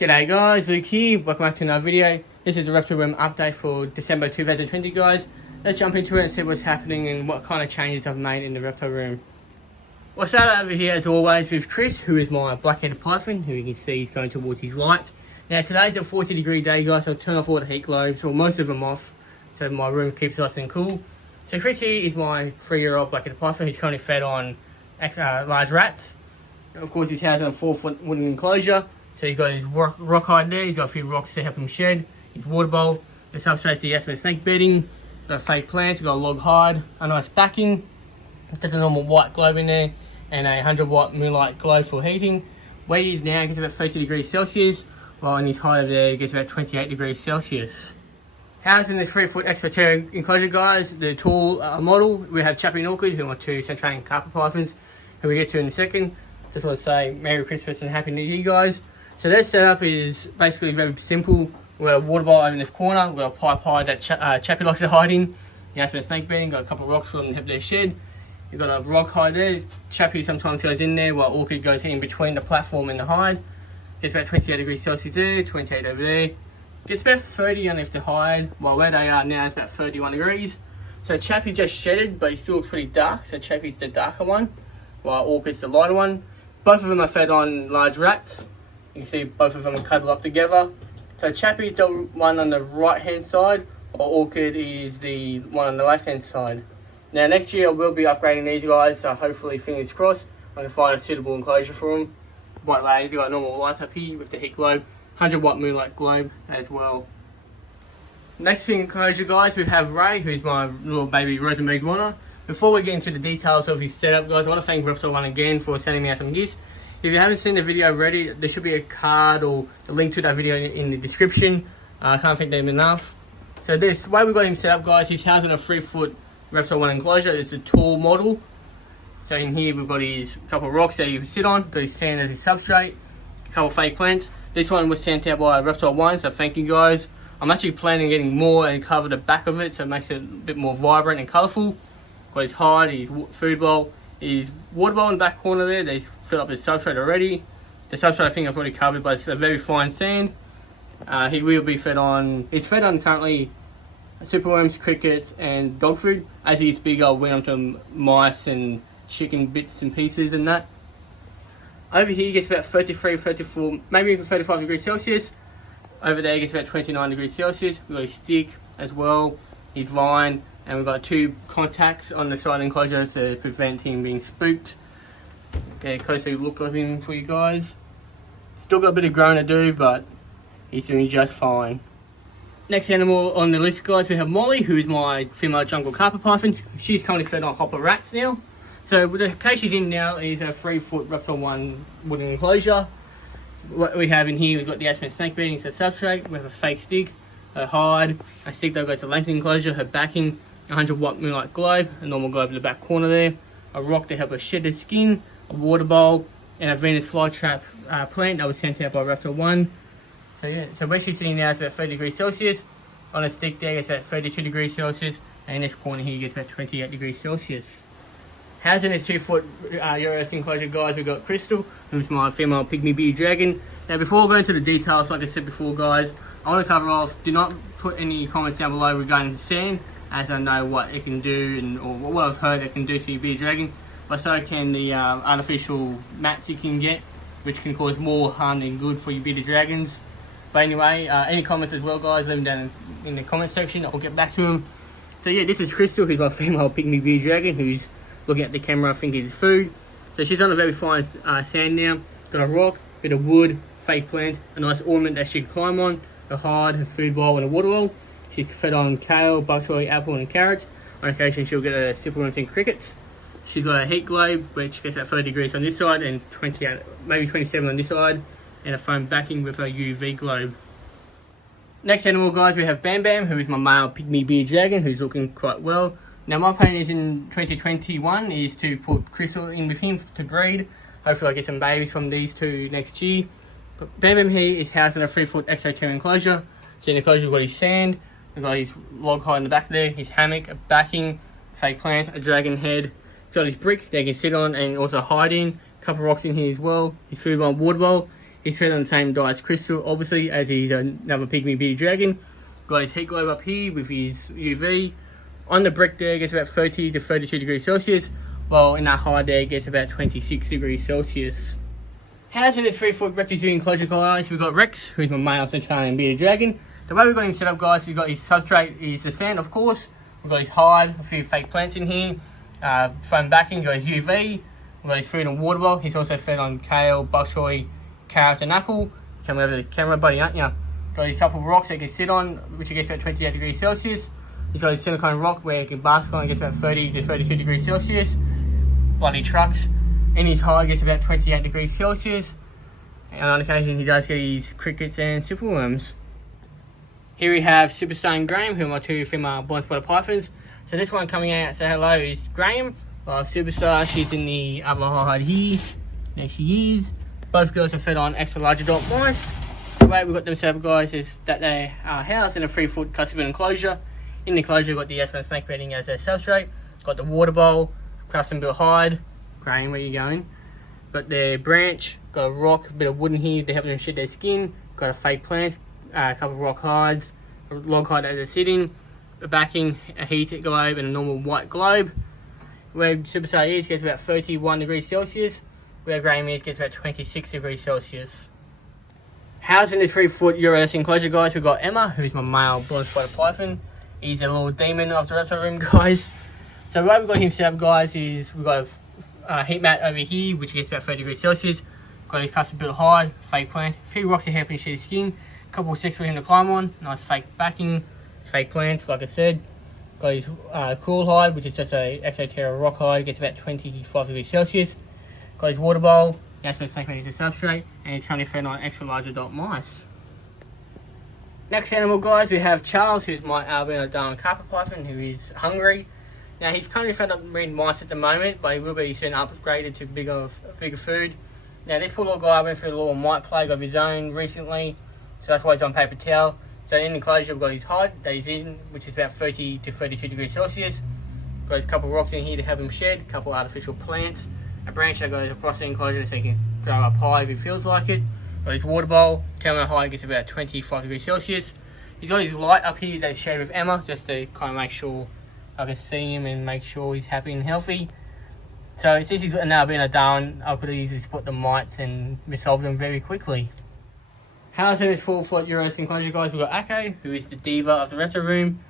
G'day guys, Luke here, welcome back to another video. This is a Reptile room update for December 2020 guys. Let's jump into it and see what's happening and what kind of changes I've made in the Reptile room. We'll start over here as always with Chris, who is my black-headed python, who you can see is going towards his light. Now today's a 40-degree day guys, so I'll turn off all the heat globes, or most of them off, so my room keeps nice and cool. So Chris here is my 3-year-old black-headed python. He's currently fed on large rats. Of course he's housed in a 4-foot wooden enclosure. So he's got his rock hide there, he's got a few rocks to help him shed, his water bowl, the substrate's the Aspen snake bedding, got a fake plant, he's got a log hide, a nice backing, just a normal white globe in there, and a 100-watt moonlight globe for heating. Where he is now, he gets about 30 degrees Celsius, while in his hide over there, he gets about 28 degrees Celsius. Housed in this 3-foot exoteric enclosure guys, the tall model, we have Chappie and Orchid, who are two Centralian carpet pythons, who we get to in a second. Just want to say Merry Christmas and Happy New Year guys. So their setup is basically very simple. We've got a water bowl over in this corner, we've got a pipe hide that Chappie likes to hide in. The Aspen snake bedding, got a couple of rocks for them to have their shed. You've got a rock hide there, Chappie sometimes goes in there while Orchid goes in between the platform and the hide. Gets about 28 degrees Celsius there, 28 over there. Gets about 30 underneath the hide, while where they are now is about 31 degrees. So Chappie just shedded, but he still looks pretty dark, so Chappie's the darker one, while Orchid's the lighter one. Both of them are fed on large rats. You can see both of them are cuddled up together. So Chappie's the one on the right hand side, while Orchid is the one on the left hand side. Now next year I will be upgrading these guys, so hopefully fingers crossed I can find a suitable enclosure for them. By the way, you've got a normal light up here with the heat globe, 100-watt moonlight globe as well. Next enclosure guys, we have Ray, who's my little baby Rosenberg Warner. Before we get into the details of his setup guys, I want to thank Reptile One again for sending me out some gifts. If you haven't seen the video already, there should be a card or a link to that video in the description. I can't thank them enough. So this way we've got him set up guys, he's housed in a 3-foot Reptile One enclosure. It's a tall model. So in here we've got his couple of rocks that you can sit on, got his sand as his substrate, a couple of fake plants. This one was sent out by Reptile One, so thank you guys. I'm actually planning on getting more and cover the back of it so it makes it a bit more vibrant and colourful. Got his hide, his food bowl, his water bowl in the back corner there. They filled up his substrate already. The substrate I think I've already covered, but it's a very fine sand. He will be fed on, he's fed on currently superworms, crickets and dog food. As he's bigger, I'll went on to mice and chicken bits and pieces and that. Over here he gets about 33, 34, maybe even 35 degrees Celsius. Over there he gets about 29 degrees Celsius. We've got his stick as well, his vine, and we've got 2 contacts on the side of the enclosure to prevent him being spooked. Get a closer look of him for you guys. Still got a bit of growing to do, but he's doing just fine. Next animal on the list guys, we have Molly, who is my female jungle carpet python. She's currently fed on hopper rats now. So the cage she's in now is a 3-foot Reptile One wooden enclosure. What we have in here, we've got the Aspen snake bedding, so substrate. We have a fake stick, a hide, a stick that goes to the length of the enclosure, her backing, 100-watt moonlight globe, a normal globe in the back corner there, a rock to help her shed the skin, a water bowl, and a Venus flytrap plant that was sent out by Reptile One. So yeah, so where she's sitting now is about 30 degrees Celsius. On a stick there, it's about 32 degrees Celsius, and in this corner here, it gets about 28 degrees Celsius. Housed in this 2-foot Euros enclosure guys, we've got Crystal, who's my female pygmy bearded dragon. Now before I go into the details, like I said before guys, I want to cover off, do not put any comments down below regarding the sand, as I know what it can do or what I've heard it can do to your bearded dragon, but so can the artificial mats you can get, which can cause more harm than good for your bearded dragons. But anyway, any comments as well guys, leave them down in the comment section, I'll get back to them. So yeah, this is Crystal, who's my female pygmy bearded dragon, who's looking at the camera thinking it's food. So she's on a very fine sand now, got a rock, bit of wood, fake plant, a nice ornament that she can climb on, a hide, her food bowl and a water bowl. She's fed on kale, buckthorn, apple and carrot. On occasion she'll get a superworm and crickets. She's got a heat globe which gets about 30 degrees on this side and 28, maybe 27 on this side, and a foam backing with a UV globe. Next animal guys, we have Bam Bam, who is my male pygmy bearded dragon, who's looking quite well. Now my plan is in 2021 is to put Crystal in with him to breed. Hopefully I get some babies from these two next year. But Bam Bam here is housed in a 3-foot exoteric enclosure. So in the enclosure we've got his sand, we've got his log hide in the back there, his hammock, a backing, fake plant, a dragon head. He's got his brick that he can sit on and also hide in. A couple of rocks in here as well. His food bowl, water bowl. He's fed on the same diet as Crystal, obviously, as he's another pygmy bearded dragon. Got his heat globe up here with his UV. On the brick there, it gets about 30 to 32 degrees Celsius, while in that hide there, it gets about 26 degrees Celsius. How's in this 3-foot reptile enclosure, guys? We've got Rex, who's my male Australian bearded dragon. The way we've got him set up, guys, we've got his substrate is the sand, of course. We've got his hide, a few fake plants in here. Foam backing, we've got his UV. We've got his food and water bowl. He's also fed on kale, bok choy, carrot and apple. Coming over the camera, buddy, aren't you? Got his couple of rocks that he can sit on, which he gets about 28 degrees Celsius. He's got his silicone rock where he can bask on, it gets about 30 to 32 degrees Celsius. Bloody trucks. And his hide gets about 28 degrees Celsius. And on occasion he does get his crickets and superworms. Here we have Superstar and Graham, who are my two female blind spotted pythons. So this one coming out, say hello, is Graham. While Superstar, she's in the other hide here. There she is. Both girls are fed on extra large adult mice. The way we've got them set up, guys, is that they are housed in a 3-foot custom enclosure. In the enclosure, we've got the Aspen snake bedding as their substrate. Got the water bowl, custom built hide. Graham, where you going? Got their branch, got a rock, a bit of wood in here to help them shed their skin. Got a fake plant, a couple of rock hides, a log hide that they're sitting, a backing, a heated globe, and a normal white globe. Where Superstar is gets about 31 degrees Celsius. Where Graham is gets about 26 degrees Celsius. Housed in this 3-foot Euros enclosure, guys, we've got Emma, who's my male blonde spotted python. He's a little demon of the reptile room, guys. So the way we've got him set up, guys, is we've got a heat mat over here, which gets about 30 degrees Celsius. Got his custom built hide, fake plant, a few rocks to help him shed his skin, a couple of sticks for him to climb on, nice fake backing, fake plants, like I said. Got his cool hide, which is just a Exoterra rock hide, gets about 25 degrees Celsius. Got his water bowl, that's where snake is a substrate, and he's currently fed on extra large adult mice. Next animal, guys, we have Charles, who's my albino Darwin carpet python, who is hungry. Now he's currently fed up red mice at the moment, but he will be soon upgraded to bigger food. Now this poor little guy went through a little mite plague of his own recently, so that's why he's on paper towel. So in the enclosure we've got his hide that he's in, which is about 30 to 32 degrees Celsius. Got his couple of rocks in here to help him shed, a couple of artificial plants, a branch that goes across the enclosure so he can throw up high if he feels like it. Got his water bowl, terminal height gets about 25 degrees Celsius. He's got his light up here that's shared with Emma, just to kind of make sure I can see him and make sure he's happy and healthy. So since he's now been a Darwin, I could easily spot the mites and resolve them very quickly. Housed in this 4-foot Euros enclosure, guys, we've got Akko, who is the diva of the reptile room.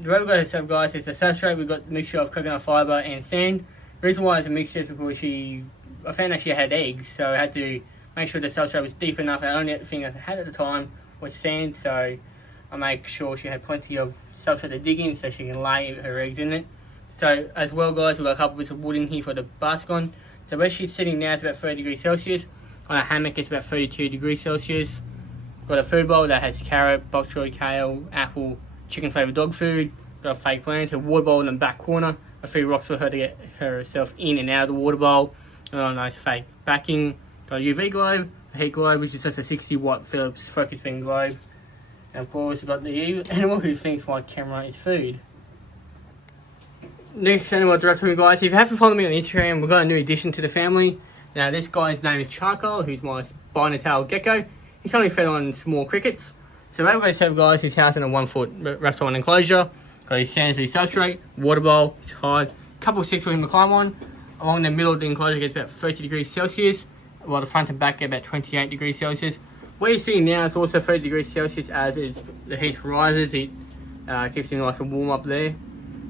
The way we've got it set up, guys, is the substrate. We've got a mixture of coconut fibre and sand. The reason why it's a mixture is because I found that she had eggs, so I had to make sure the substrate was deep enough. The only thing I had at the time was sand, so I make sure she had plenty of substrate to dig in so she can lay her eggs in it. So as well, guys, we've got a couple bits of wood in here for the bask on. So where she's sitting now is about 30 degrees Celsius. On a hammock it's about 32 degrees Celsius. Got a food bowl that has carrot, bok choy, kale, apple, chicken flavoured dog food. Got a fake plant, a water bowl in the back corner, a few rocks for her to get herself in and out of the water bowl. Got a nice fake backing. Got a UV globe, a heat globe, which is just a 60 watt Philips focus beam globe. And of course we've got the animal who thinks my camera is food. Next animal directory, guys, if you haven't followed me on Instagram, we've got a new addition to the family. Now this guy's name is Charcoal, who's my spiny-tailed gecko. He's currently fed on small crickets. So what we're going to say, guys, he's housed in a 1-foot reptile enclosure. Got his sands, his substrate, water bowl, his hide, a couple of sticks for him to climb on. Along the middle of the enclosure gets about 30 degrees Celsius, while the front and back get about 28 degrees Celsius. What you see now is also 30 degrees Celsius as the heat rises. It keeps him nice and warm up there.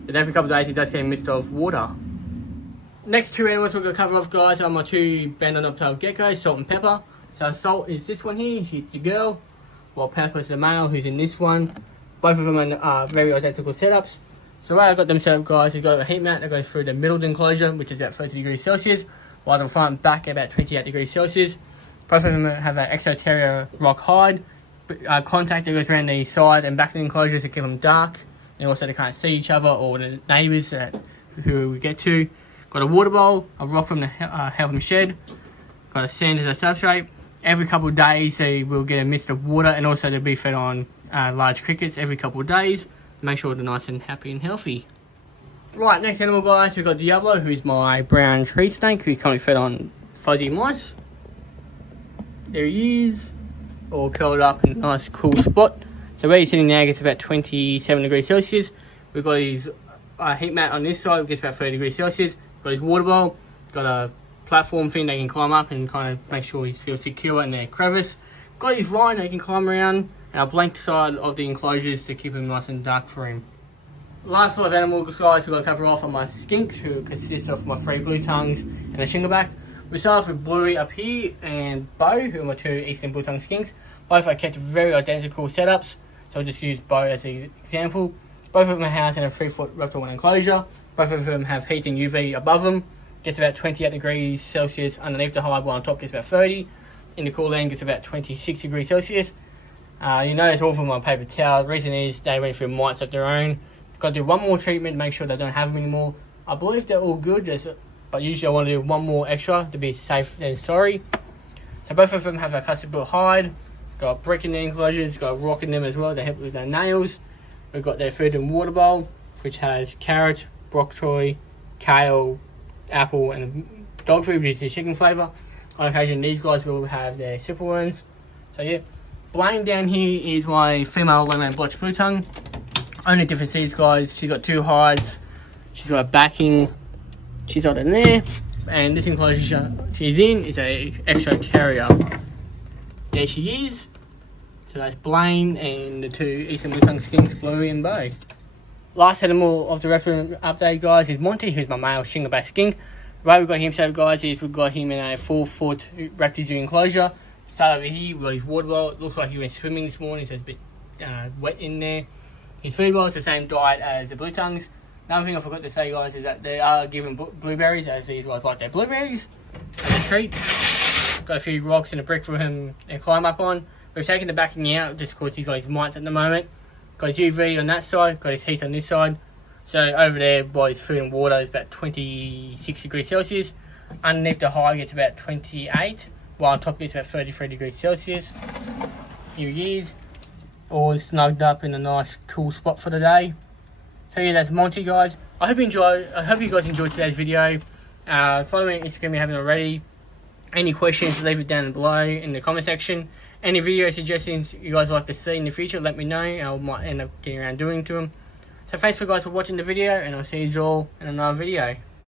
But every couple of days he does get a mist of water. Next two animals we're going to cover off, guys, are my two banded-up-tailed geckos, Salt and Pepper. So Salt is this one here, she's the girl, while Pepper is the male who's in this one. Both of them are very identical setups. So where I've got them set up, guys, you've got a heat mat that goes through the middle of the enclosure, which is about 30 degrees Celsius, while the front and back at about 28 degrees Celsius. Both of them have an Exoterra rock hide, contact that goes around the side and back of the enclosure to keep them dark, and also they can't see each other or the neighbours who we get to. Got a water bowl, a rock from the help them shed. Got a sand as a substrate. Every couple of days they will get a mist of water, and also they'll be fed on large crickets every couple of days. Make sure they're nice and happy and healthy. Right, next animal, guys, we've got Diablo, who's my brown tree snake, who's currently fed on fuzzy mice. There he is, all curled up in a nice cool spot. So where he's sitting now gets about 27 degrees Celsius. We've got his heat mat on this side, which gets about 30 degrees Celsius. Got his water bowl, got a platform thing they can climb up and kind of make sure he feels secure in their crevice. Got his vine that he can climb around, and a blank side of the enclosures to keep him nice and dark for him. Last lot of animals, guys, we're going to cover off on my skinks, who consists of my 3 blue tongues and a shingleback. We start off with Bluey up here and Bo, who are my 2 eastern blue tongue skinks. Both are kept very identical setups, so I'll just use Bo as an example. Both of them are housed in a 3-foot reptile enclosure. Both of them have heat and UV above them. Gets about 28 degrees Celsius underneath the hive, while on top gets about 30. In the cool end gets about 26 degrees Celsius. You notice all of them on paper towel. The reason is they went through mites of their own. Got to do one more treatment to make sure they don't have them anymore. I believe they're all good, but usually I want to do one more extra to be safe than sorry. So both of them have a custom built hide. Got brick in the enclosures, got rock in them as well to help with their nails. We've got their food and water bowl, which has carrot, bok choy, kale, apple, and dog food, which is chicken flavour. On occasion, these guys will have their super worms. So yeah, Blaine down here is my female one-man blotch blue tongue. Only difference is, guys, she's got 2 hides. She's got a backing. She's got in there, and this enclosure she's in is a extra terrier. There she is. So that's Blaine and the 2 eastern blue tongue skinks, Bluey and Bo. Last animal of the reptile update, guys, is Monty, who's my male shingleback skink. The way we've got him set up, guys, is we've got him in a 4-foot reptile zoo enclosure. Start over here, we've got his water bowl. It looks like he went swimming this morning, so it's a bit wet in there. His food bowl is the same diet as the blue tongues. Another thing I forgot to say, guys, is that they are given blueberries, as these guys like their blueberries as a treat. Got a few rocks and a brick for him to climb up on. We've taken the backing out just because he's got his mites at the moment. Got his UV on that side, got his heat on this side. So over there by his food and water is about 26 degrees Celsius. Underneath the high gets about 28, while on top gets about 33 degrees Celsius. Here he is, all snugged up in a nice cool spot for the day. So yeah, that's Monty, guys. I hope you guys enjoyed today's video. Follow me on Instagram if you haven't already. Any questions, leave it down below in the comment section. Any video suggestions you guys like to see in the future, let me know. I might end up getting around doing to them. So thanks for guys for watching the video, and I'll see you all in another video.